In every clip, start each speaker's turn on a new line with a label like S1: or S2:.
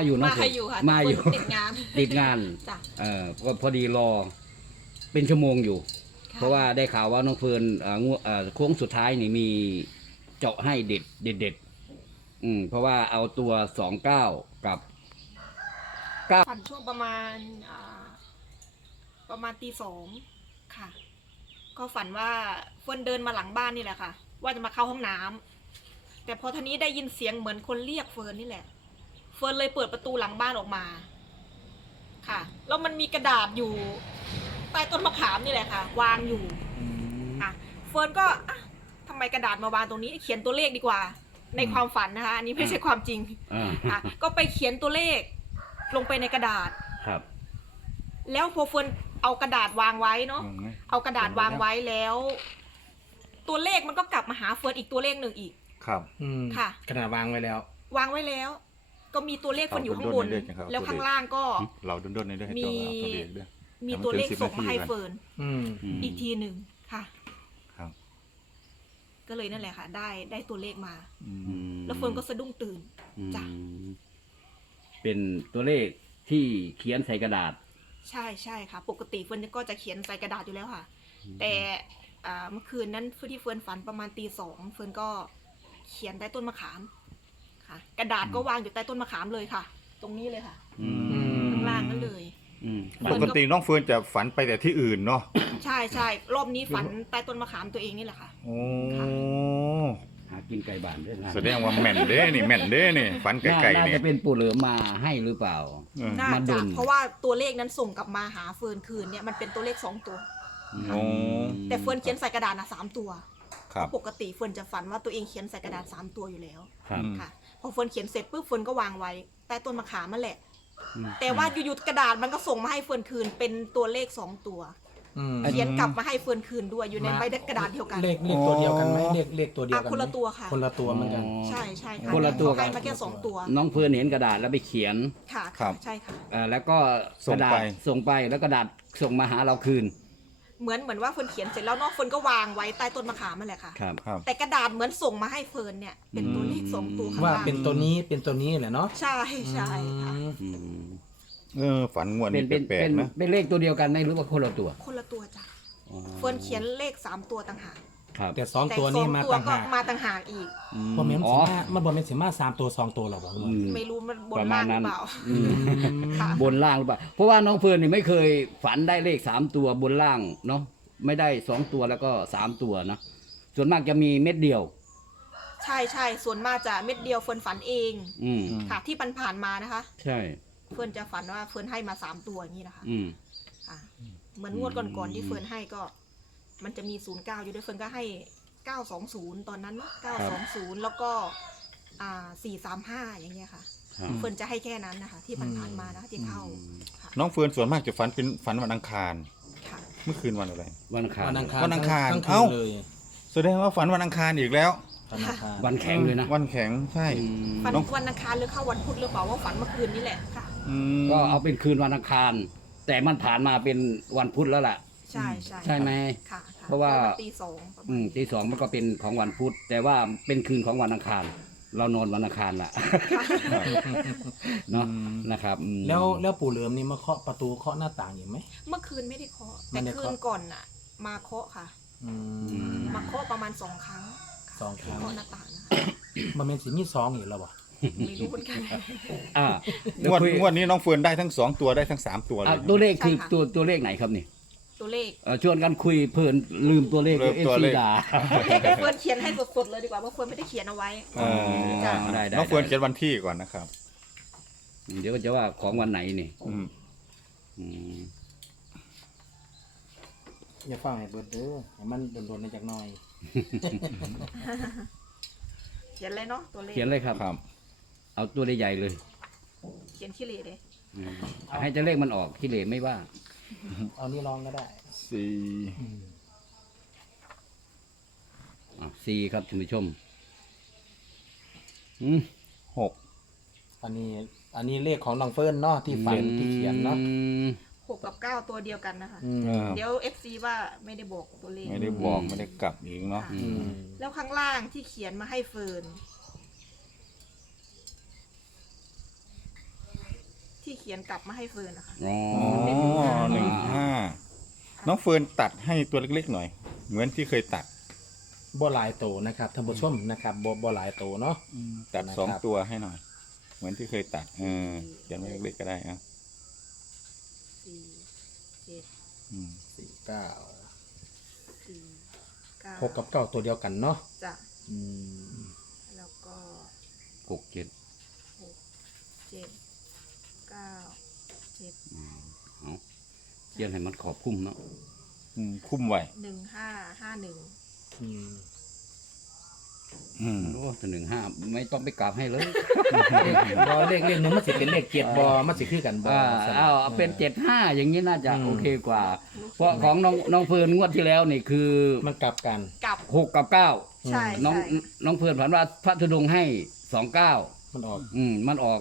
S1: อยู่เนาะ
S2: มาอยู่ค่ะ
S1: มาอยู่
S2: ติดงาน
S1: ติดงาน
S2: จ้ะ
S1: ก็พอดีรอเป็นชั่วโมงอยู่
S2: ค่ะ
S1: เพราะว่าได้ข่าวว่าน้องเฟิร์นโค้งสุดท้ายนี่มีเจาะให้เด็ดเพราะว่าเอาตัว29กับ
S2: ฝันช่วงประมาณตี 2ค่ะ ก็ฝันว่าเฟิร์นเดินมาหลังบ้านนี่แหละค่ะ ว่าจะมาเข้าห้องน้ำแต่พอทีนี้ได้ยินเสียงเหมือนคนเรียกเฟิร์นนี่แหละ เฟิร์นเลยเปิดประตูหลังบ้านออกมาค่ะแล้วมันมีกระดาษอยู่ใต้ต้นมะขามนี่แหละค่ะ วางอยู่ค่ะเฟิร์นก็ทำไมกระดาษมาวางตรงนี้เขียนตัวเลขดีกว่า ในความฝันนะคะ อันนี้ไม่ใช่ความจริงค่ะก็ไปเขียนตัวเลขลงไปในกระดาษ
S1: ครับ
S2: แล้วพอเฟิร์นเอากระดาษวางไว้เนาะเอากระดาษวางไว้แล้ว ตัวเลขมันก็กลับมาหาเฟิร์นอีกตัวเลขหนึ่งอีก
S3: ครับ
S2: ค่ะ
S4: กระดาษวางไว้แล้ว
S2: วางไว้แล้ว ก็มีตัวเลขเฟิร์นอยู่ข้างบน แล้วข้างล่างก็
S3: เราด้นๆในด้วยให้ตัวเลขด้วย
S2: มีตัวเลขส่งมาให้เฟิร์น
S1: ม
S2: อีกทีหนึ่งค่ะ
S3: ครับ
S2: ก็เลยนั่นแหละค่ะ ได้ตัวเลขมา
S3: อืม
S2: แล้วเฟิร์นก็สะดุ้งตื่น จ้ะ
S1: เป็นตัวเลขที่เขียนใส่กระดาษ
S2: ใช่ใช่ค่ะ ปกติเฟิร์นก็จะเขียนใส่กระดาษอยู่แล้วค่ะ แต่เมื่อคืนนั้นที่เฟิร์นฝันประมาณตี 2เฟิร์นก็เขียนใต้ต้นมะขามค่ะ กระดาษก็วางอยู่ใต้ต้นมะขามเลยค่ะ ตรงนี้เลยค่ะข้างล่างนั่นเลย
S3: ปกติน้องเฟิร์นจะฝันไปแต่ที่อื่นเนาะ
S2: ใช่ใช่รอบนี้ฝันใต้ต้นมะขามตัวเองนี่แหละค่ะ
S3: โอ้
S1: หากินไก่บ้านด้วยนะ
S3: แสดงว่าแม่นเด้นี่แม่นเด้นี่ฝันไกลๆ
S1: น่า
S3: เนี่ย
S1: จะเป็นปู่เหลือมาให้หรือเปล่า
S2: น่า
S1: มาด
S2: จะ
S1: ล
S2: เพราะว่าตัวเลขนั้นส่งกลับมาหาเฟิร์นคืนเนี่ยมันเป็นตัวเลข2ตัว
S3: โอ้
S2: แต่เฟิร์นเขียนใส่กระดาษนะ3ตัว
S3: ครับ
S2: ปกติเฟิร์นจะฝันว่าตัวเองเขียนใส่กระดาษ3ตัวอยู่แล้ว
S1: ครับ
S2: ค่ะพอเฟิร์นเขียนเสร็จปุ๊บเฟิร์นก็วางไว้ใต้ต้นมะขามนั่นแหละ
S1: อืม
S2: แต่ว่าอยู่ๆกระดาษมันก็ส่งมาให้เฟิร์นคืนเป็นตัวเลข2ตัว เขียนกลับมาให้เฟิร์นคืนด้วยอยู่ในใบกระดาษเดียวกัน
S4: เลขตัวเดียวกันไหมเลขตัวเดียวกันไหม
S2: คนละตัวค่ะ
S4: คนละตัวเหมือนกัน
S2: ใช่ใช่ค่ะ
S1: คนละตัว
S2: เขาให้มาแค่2ตัว
S1: น้องเฟิร์นเห็นกระดาษแล้วไปเขียน
S2: ค่ะ
S3: ครับ
S2: ใช่ค่ะ
S1: แล้วก็
S3: ส่
S1: ก
S3: ง
S1: ระดา
S3: ไป
S1: ษส่งไปแล้วกระดาษส่งมาหาเราคืน
S2: เหมือนว่าเฟิร์นเขียนเสร็จแล้วเนอกเฟิร์นก็วางไว้ใต้ต้นมะขามนั่นแหละค่ะ
S1: ครับ
S3: ครับ
S2: แต่กระดาษเหมือนส่งมาให้เฟิร์นเนี่ยเป็นตัวเลข2ตัวข้าง
S4: ว่า
S2: ล่าง
S4: เป็นตัวนี้แหละเนาะ
S2: ใช่ใช่ค่ะ
S1: อืม
S3: ฝันงวด
S1: เป็
S3: นี้
S1: นเป็น
S3: แปล
S1: เป็
S3: ก
S1: น
S3: ๆนะ
S1: เป็นเลขตัวเดียวกันไหมหรือว่าคนละตัว
S2: คนละตัวจ้ะ
S1: อ๋อ
S2: เฟิร์นเขียนเลข3ตัวต่างหาก
S1: ครับ
S4: แต่สอง
S2: แต่
S4: ตัว
S2: ส
S4: นี้
S2: อง
S4: มา
S2: ตัว
S4: ต่าง
S2: ก็
S4: หาก
S2: มาต่างหากอีก
S4: บอมเมน
S1: อ๋อ
S4: มันบอมเมนสิมา3ตัว2ตัวหรอบอก
S1: อืม
S2: ไม่รู้มันบน
S1: ประมา
S2: ล่า
S1: ณ
S2: งหรื
S1: นั้
S2: อน เปล่า
S1: อืม
S2: ค่ะ
S1: บนล่างหรือเปล่าเพราะว่าน้องเฟิร์นนี่ไม่เคยฝันได้เลข3 ตัวบนล่างเนาะไม่ได้2 ตัวแล้วก็3 ตัวนะส่วนมากจะมีเม็ดเดียว
S2: ใช่ใช่ส่วนมากจะเม็ดเดียวเฟิร์นฝันเอง
S1: อืม
S2: ค่ะ ที่ผ่านๆมานะคะ
S1: ใช่
S2: เฟิร์นจะฝันว่าเฟิร์นให้มา3ตัวอย่างนี้นะคะ
S1: อืม
S2: ค่ะเหมือนงวดก่อนๆที่เฟิร์นให้ก็ มันจะมี09อยู่ด้วยเฟิร์นก็ให้920ตอนนั้นเนาะ920แล้วก็435อย่างเงี้ยค่ะ
S1: ครับ
S2: เฟิร์นจะให้แค่นั้นนะคะ ที่ผ่านๆมานะคะที่เข้าค่ะ
S3: น้องเฟิร์นส่วนมากจะฝันเป็นฝันวันอังคาร
S2: ค่ะ
S3: เมื่อคืนวันอะไร
S1: วันอังคาร
S4: วันอังคาร
S3: วันอังคาร
S4: ทั้งคื
S3: เอ้า
S4: นเลย
S3: แสดงว่าฝันวันอังคารอีกแล้ว
S4: วันอังคาร
S1: วันแข็งเลยนะ
S3: วันแข็งใช่
S1: อืม
S2: ฝัน
S3: น้อง
S2: วันอังคารหรือเข้าวันพุธหรือเปล่าว่าฝันเมื่อคืนนี่แหละค่ะ
S3: อืม
S1: ก็เอาเป็นคืนวันอังคาร แต่มันผ่านมาเป็นวันพุธแล้วล่ะ
S2: ใช่ใช่
S1: ใช่ไหม
S2: ค่ะค่ะ
S1: เพราะว่า
S2: ตีสองประมาณ
S1: ตี2มันก็เป็นของวันพุธแต่ว่าเป็นคืนของวันอังคาร เรานอนวันอังคารล่ะ เนาะนะครับอืม
S4: แล้วปู่เหลิมนี่มาเคาะประตูเคาะหน้าต่างอยู่ไหม
S2: เมื่อคืนไม่ได้เคาะ
S4: ไม่
S2: แต่
S4: ได้
S2: คื
S4: เคาะ
S2: นก่อนน่ะ มาเคาะค่ะ
S4: อืม
S2: มาเคาะประมาณ2 ครั้งค่ะ
S4: สองครั้ง
S2: เคาะหน้าต่างนะคะ
S4: บอมเมนสิมี2อยู่แล้วบ่
S2: ไม่รู้เหมือนกัน
S1: อ่า
S3: งวดนี้น้องเฟิร์นได้ทั้ง2ตัวได้ทั้ง3ตัวเล
S1: อ่ะ
S3: ย
S1: ตัวเลขคือ
S2: ใช่ค่ะ
S1: ตัวเลขไหนครับนี่
S2: ตัวเลข
S1: ชวนกันคุยเพลินลืมตัวเลข
S3: ลืม
S1: เอฟ
S3: ตัว
S1: ซี
S3: เลข
S1: ด่า
S2: ให้เฟิร์นเขียนให้สดๆเลยดีกว่าเพราะเฟิร์นไม่ได้เขียนเอาไว้ จ้ะ
S1: ได้
S3: น้องเฟิร์นเขียนวันที่ก่อนนะครับ
S1: เดี๋ยวก็จะว่าของวันไหนนี่
S3: อืม
S1: อืม
S4: อย่าฟังให้เบิดเด้อให้มันโดนๆในจักหน่อย
S2: เขียนเลยเนาะตัวเลข
S1: เขียนเลยครับ
S3: ครับ
S1: เอาตัวใหญ่ๆเลย
S2: เขียนขี้เหร่เลย
S1: อืมให้จะเลขมันออกขี้เหร่ไม่ว่า
S4: เอานี่ลองก็ได้
S3: สี่
S1: สี่ครับท่านผู้ชมอืม
S3: หก
S4: อันนี้เลขของน้องเฟิร์นเนาะที่ฝันที่เขียนเนาะ
S1: อืม
S2: 6 กับ 9 ตัวเดียวกันนะคะ
S4: อืม
S2: เดี๋ยว FC ว่าไม่ได้บอกตัวเลข
S3: ไม่ได้บอกไม่ได้กลับอีกเนาะ
S2: ค่ะ
S4: อืม
S2: แล้วข้างล่างที่เขียนมาให้เฟิร์นที่เขียนกลับมาให้เฟิร์นนะคะ
S1: อ๋อ
S3: อ๋อ15น้องเฟิร์นตัดให้ตัวเล็กๆหน่อย เหมือนที่เคยตัด
S4: บ่หลายโตนะครับท่านผู้ชมนะครับบ่หลายโตเนาะ
S3: ตัด
S4: นะครับ
S3: สองตัวให้หน่อย เหมือนที่เคยตัดเขียนไว้เล็กๆก็ได้อ่ะ
S2: สี่เจ็ด
S3: อืม
S4: 49
S2: สี่เก้า
S4: 6กับ9ตัวเดียวกันเนาะ
S2: จ้ะ
S4: อืม
S2: แล้วก็
S1: หกเจ็ด
S2: หกเจ็ดเก้าเจ็ด
S1: เอาเขียนให้มันขอบคุ้มเนาะ
S3: คุ้มไว้
S2: 1551
S4: อืม
S1: โอ้แต่15ไม่ต้องไปกราบให้เลย
S4: บ่เลขนึงมันสิเป็นเลข7บ่มันสิคือกันบ่
S1: เอาเป็น75อย่างนี้น่าจะ
S4: อืม
S1: โอเคกว่า เพราะของน้องเฟิร์นงวดที่แล้วนี่คือ
S4: มันกลับกัน
S2: กลับ
S1: 6 กับ 9
S2: ใช่
S1: น้อง
S2: ใช่
S1: น้องเฟิร์นฝันว่าพระธุดงค์ให้29
S4: มันออก
S1: มันออก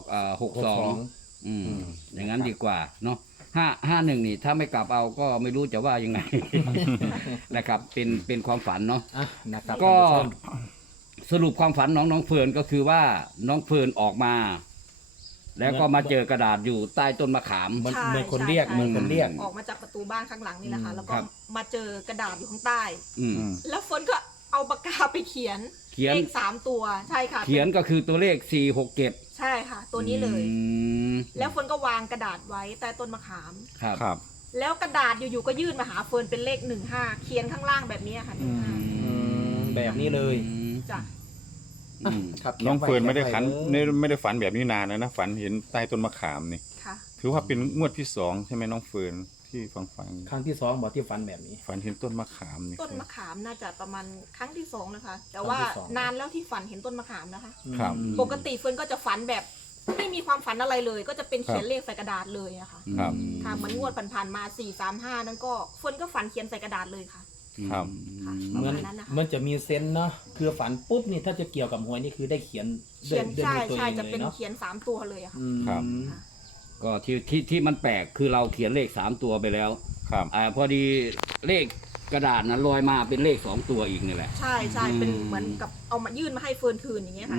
S1: 62
S4: อืม
S1: อย่างนั้นดีกว่าเนาะ51นี่ถ้าไม่กลับเอาก็ไม่รู้จะว่ายังไง นะครับเป็นความฝันเนาะ
S4: อ่ะนะครับ
S1: ก็
S4: ท่านผู้ชม
S1: สรุปความฝันน้องเฟิร์นก็คือว่าน้องเฟิร์นออกมา แล้วก็มาเจอกระดาษอยู่ใต้ต้นมะขาม
S4: เหมือน
S2: ใช่
S4: เหมือนคนเรียก
S2: ใช่
S4: เหมือนคนเรียก
S2: ออกมาจากประตูบ้านข้างหลังนี่แหละค่ะ แล้วก็
S1: ครับ
S2: มาเจอกระดาษอยู่ข้างใต้
S1: อืม
S2: แล้วเฟิร์นก็เอาปากกาไปเขียน
S1: เขียน
S2: เลข3 ตัวใช่ค่ะ
S1: เขียนก็คือตัวเลข467
S2: ใช่ค่ะ ตัวนี้เลย
S1: อืม
S2: แล้วเฟิร์นก็วางกระดาษไว้ใต้ต้นมะขาม
S1: ครับ
S3: ครับ
S2: แล้วกระดาษอยู่ๆก็ยื่นมาหาเฟิร์นเป็นเลข15เขียนข้างล่างแบบนี้ค่ะ
S4: อืมแบบนี้เลย
S2: จ้ะ
S1: อืม
S4: ครับ
S3: น้องเฟิร์นไม่ได้
S4: ขีย
S3: ฝัน
S4: ว้
S3: ไม่ได้ฝันแบบนี้นานแล้วนะฝันเห็นใต้ต้นมะขามนี่
S2: ค่ะ
S3: ถือว่าเป็นงวดที่2ใช่ไหมน้องเฟิร์นที่ฟัง
S4: ครั้งที่สองบอกที่ฟันแบบนี้
S3: ฝันเห็นต้นมะขามนี่
S2: ต้นมะขามน่าจะประมาณครั้งที่2นะคะ แต่ว่า
S4: ครั้งที่สอง
S2: นานแล้วที่ฝันเห็นต้นมะขามนะคะ
S3: ครับ
S4: อืม
S2: ปกติเฟิร์นก็จะฝันแบบไม่มีความฝันอะไรเลย ก็จะเป็นเขียนเลขใส่กระดาษเลยอะค่ะ
S3: ครับ
S2: ค่ะเหมือนงวดผ่านๆมา435นั่นก็เฟิร์นก็ฝันเขียนใส่กระดาษเลยค่ะ
S3: ครับ
S2: ค่ะ
S4: เหมือน
S2: ประมาณนั้นนะคะ
S4: มันจะมีเซนส์เนาะคือฝันปุ๊บนี่ถ้าจะเกี่ยวกับหวยนี่คือได้เขียน
S2: เขียน
S4: ด้วย
S2: ใช่
S4: ตัว
S2: ใช่
S4: เอง
S2: จะ
S4: เล
S2: เป็
S4: ย
S2: น
S4: เนาะ
S2: เขียน3 ตัวเลยอะค่ะ
S4: อืม
S3: ครับ
S1: ก็ที่มันแปลกคือเราเขียนเลข3 ตัวไปแล้ว
S3: ครับ
S1: พอดีเลขกระดาษนั้นลอยมาเป็นเลข2 ตัวอีกนี่แหละ
S2: ใช่ใช่เป็นเหมือนกับเอามายื่นมาให้เฟิร์นคืนอย่างเงี้ยค่ะ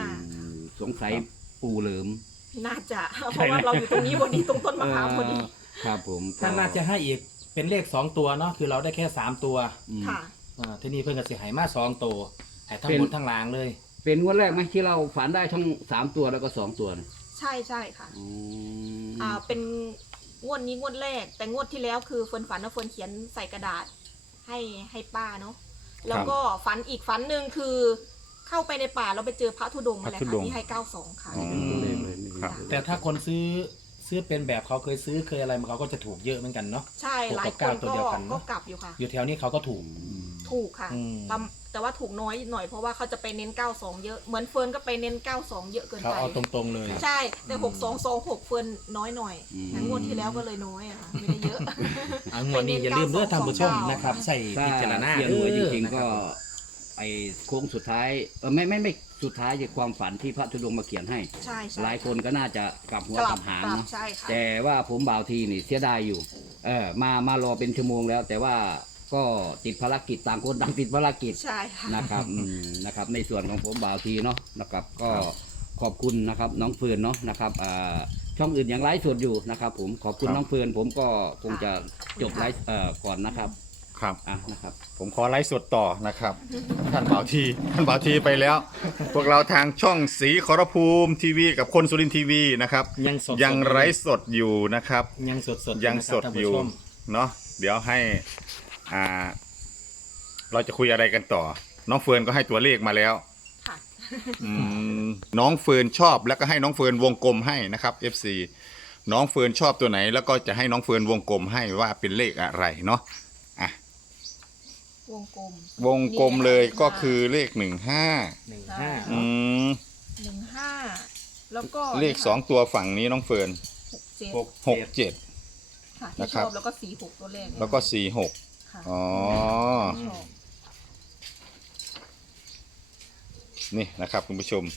S2: 15
S1: สงสัยปูเหลิม
S2: น่าจะ เพราะว่าเราอยู่ตรงนี้พอดีตรงต้นมะขามพอดี
S1: ครับผม
S4: ถ้าน่าจะให้อีกเป็นเลข2ตัวเนาะคือเราได้แค่3ตัว
S1: อืม
S2: ค่ะ
S4: ที่นี่เพิ่นก็สิให้มา2ตัวให้ทั้ง
S1: เป็น
S4: บนทั้งล่างเลย
S1: เป็นงวดแรกไหมที่เราฝันได้ทั้ง3 ตัวแล้วก็2 ตัวเนี่ย
S2: ใช่ใช่ค่ะ
S1: อืม
S2: เป็นงวดนี้งวดแรก แต่งวดที่แล้วคือเฟิร์นฝันว่าเฟิร์นเขียนใส่กระดาษให้ป้าเนาะแล้วก็ฝันอีกฝันหนึ่งคือ เข้าไปในป่าเราไปเจอพระธุดงค์มาแหละ
S3: พระธุด
S2: ค่ะ
S3: งค์
S2: ที่ให้92ค่ะ
S3: อ๋อ
S1: เป็นตัวเลขเลยไม่มี
S3: ครับ
S4: แต่ถ้าคนซื้อเป็นแบบเขาเคยซื้อเคยอะไรมันเขาก็จะถูกเยอะเหมือนกันเนาะ
S2: ใช่หลายคน
S4: 6กับ9ตัวเดียวกันเนอะ
S2: ก็กลับอยู่ค่ะ
S4: อยู่แถวนี้เขาก็ถูก
S2: ถูกค่ะ
S4: อืม
S2: แต่ว่าถูกน้อยหน่อยเพราะว่าเขาจะไปเน้น92เยอะเหมือนเฟิร์นก็ไปเน้น92เยอะเกิน
S4: เขา
S2: ไป
S4: เอาตรงๆเลย
S2: ใช่แต่6226เฟิร์นน้อยหน่อยแต่งวดที่แล้วก็เลยน้อยอะค่ะไม่ได้เยอะ
S4: อ่ะงวดนี้อย่าลืมเด้อท่านผู้ชม
S2: 92
S4: นะครับใส่
S1: ถ้า
S4: พิจารณา
S1: เขียนหวยจริงๆ
S4: นะค
S1: ก็
S4: บ
S1: ไอ้โค้งสุดท้ายไม่สุดท้ายจากความฝันที่พระธุดงค์มาเขียนให้
S2: ใช่ใช่
S1: หลายคนก็น่าจะกลับหัวกลับหาง
S2: กลับ
S1: เนาะ
S2: ใช่ค่ะ
S1: แต่ว่าผมบ่าวทีนี่เสียดายอยู่มารอเป็นชั่วโมงแล้ว แต่ว่าก็ติดภารกิจต่างคนต่างติดภารกิจ
S2: ใช่ค่ะ
S1: นะครับนะครับในส่วนของผมบ่าวทีเนาะนะครับก็ขอบคุณนะครับน้องเฟิร์นเนาะนะครับช่องอื่นยังไลฟ์สดอยู่นะครับผมขอบคุณ
S3: ครับ
S1: น้องเฟิร์นผมก็คงจะจบไลฟ์ก่อนนะครับ
S3: ครับ
S1: นะครับ
S3: ผมขอไลฟ์สดต่อนะครับ ท่านบ่าวทีไปแล้ว พวกเราทางช่องสีขอรภูมิทีวีกับคนสุรินทร์ทีวีนะครับ
S4: ยังสดๆ
S3: ยังไลฟ์สดอยู่นะครับ
S4: ยังสดๆ
S3: ยัง
S4: นะครับ
S3: สด
S4: ท่าน
S3: อ
S4: ผู้
S3: ยู่
S4: ชม
S3: เนาะเดี๋ยวให้เราจะคุยอะไรกันต่อ น้องเฟิร์นก็ให้ตัวเลขมาแล้ว
S2: ค่ะ
S3: น้องเฟิร์นชอบแล้วก็ให้น้องเฟิร์นวงกลมให้นะครับ FC น้องเฟิร์นชอบตัวไหน แล้วก็จะให้น้องเฟิร์นวงกลมให้ว่าเป็นเลขอะไรเนาะอ่ะ
S2: วงกลม
S3: วงกลมเลยก็
S2: 15
S3: คือเลข 15
S4: 15
S3: อืม
S2: 15แล้วก็
S3: เลข2ตัวฝั่งนี้น้องเฟิร์น
S2: 67
S3: 67
S2: ค่ะ
S3: นะ
S2: ที่
S3: ค
S2: ช
S3: รับ
S2: อบแล้วก็46ตัวเลข
S3: แล้วก็
S2: ค่ะ
S3: 46อ๋อ
S2: ชอบ
S3: นี่นะครับคุณผู้ชม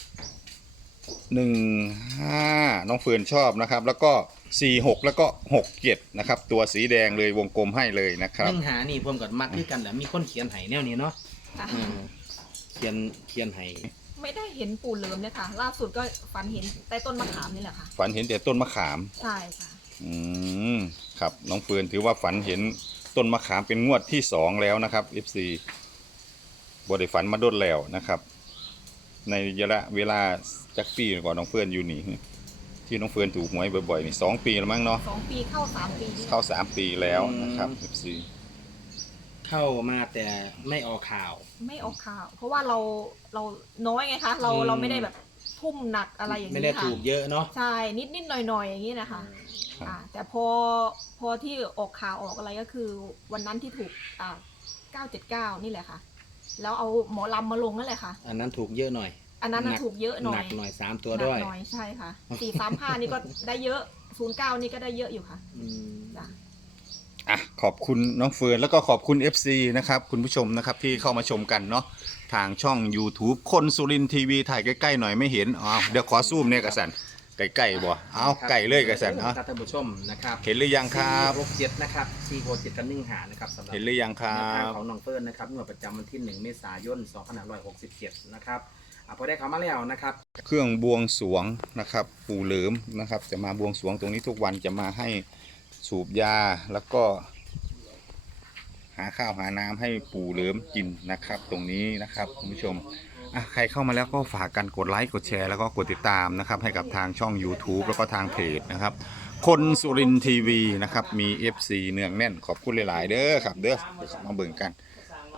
S3: 15น้องเฟิร์นชอบนะครับ แล้วก็46แล้วก็67นะครับตัวสีแดงเลยวงกลมให้เลยนะครับ
S4: นึ่งหานี่ผมกับมักคือกันแหละมีคนเขียนไห้แนวนี้เนาะ
S2: ค่ะ
S4: เขียนไห้
S2: ไม่ได้เห็นปู่เหลิมเลยค่ะ ล่าสุดก็ฝันเห็นใต้ต้นมะขามนี่แหละค่ะ
S3: ฝันเห็นแต่ต้นมะขาม
S2: ใช่ค่ะ
S3: อืมครับน้องเฟิร์นถือว่าฝันเห็นต้นมะขามเป็นงวดที่2แล้วนะครับ FC บ่ได้ฝันมาโดนแล้วนะครับ ในระยะเวลาจักปีก่อนน้องเฟิร์นอยู่นี่ที่น้องเฟิร์นถูกหวยบ่อยๆนี่2 ปีแล้วมั้งเนาะ
S2: 2 ปีเข้า 3 ปีนี่
S3: เข้า3 ปีแล้วนะครับ FC
S4: เข้ามาแต่ไม่ออกข่าว
S2: ไม่ออกข่าว เพราะว่าเราน้อยไงคะ เราไม่ได้แบบทุ่มหนักอะไรอย่าง
S4: ไม่
S2: นี้
S4: ได้
S2: ค่ะ
S4: ถูกเยอะเนาะ
S2: ใช่นิดหน่อยอย่างนี้นะคะ
S3: ครับ
S2: แต่พอที่ออกข่าวออกอะไรก็คือวันนั้นที่ถูก979นี่แหละค่ะ แล้วเอาหมอลำมาลงนั่นแหละค่ะ
S4: อันนั้นถูกเยอะหน่อย
S2: อันนั้นน่ะ
S4: หนัก
S2: ถูกเยอะหน่อย
S4: หนักหน่อย3 ตัว
S2: หนั
S4: ด้วย
S2: หน่อยใช่ค่ะ435นี่ก็ได้เยอะ09นี่ก็ได้เยอะอยู่ค่ะ
S4: อืม
S2: จ้ะ
S3: อ่ะขอบคุณน้องเฟิร์นแล้วก็ขอบคุณ FC นะครับคุณผู้ชมนะครับที่เข้ามาชมกันเนาะทางช่อง YouTube คนสุรินทีวีถ่ายใกล้ๆหน่อยไม่เห็นอ๋อเดี๋ยวขอซูมเนี่ยกระสันใกล้ๆบ่เอาไก่เลยกระสันเอา
S4: ครับท่านผู้ชมนะครับ
S3: เห็นหรือยังครับ
S4: 467นะครับ467กัน1หานะครับสำหรับ
S3: เห็นหรือยังครั
S4: แนวทาง
S3: บ
S4: ของน้องเฟิร์นนะครับงวดประจำวันที่ 1 เมษายน 2567 นะครับพอได้เข้ามาแล้วนะครับ
S3: เครื่องบวงสรวงนะครับปู่เหลิมนะครับจะมาบวงสรวงตรงนี้ทุกวันจะมาให้สูบยาแล้วก็ หาข้าวหาน้ำให้ปู่เหลิมกินนะครับตรงนี้นะครับคุณผู้ชมอ่ะใครเข้ามาแล้วก็ฝากกันกดไลค์กดแชร์แล้วก็กดติดตามนะครับให้กับทางช่อง YouTube แล้วก็ทางเพจนะครับคนสุรินทีวีนะครับมี FC เนืองแน่นขอบคุณหลายๆเด้อครับเด้อเดี๋ยวมาเบิ่งกัน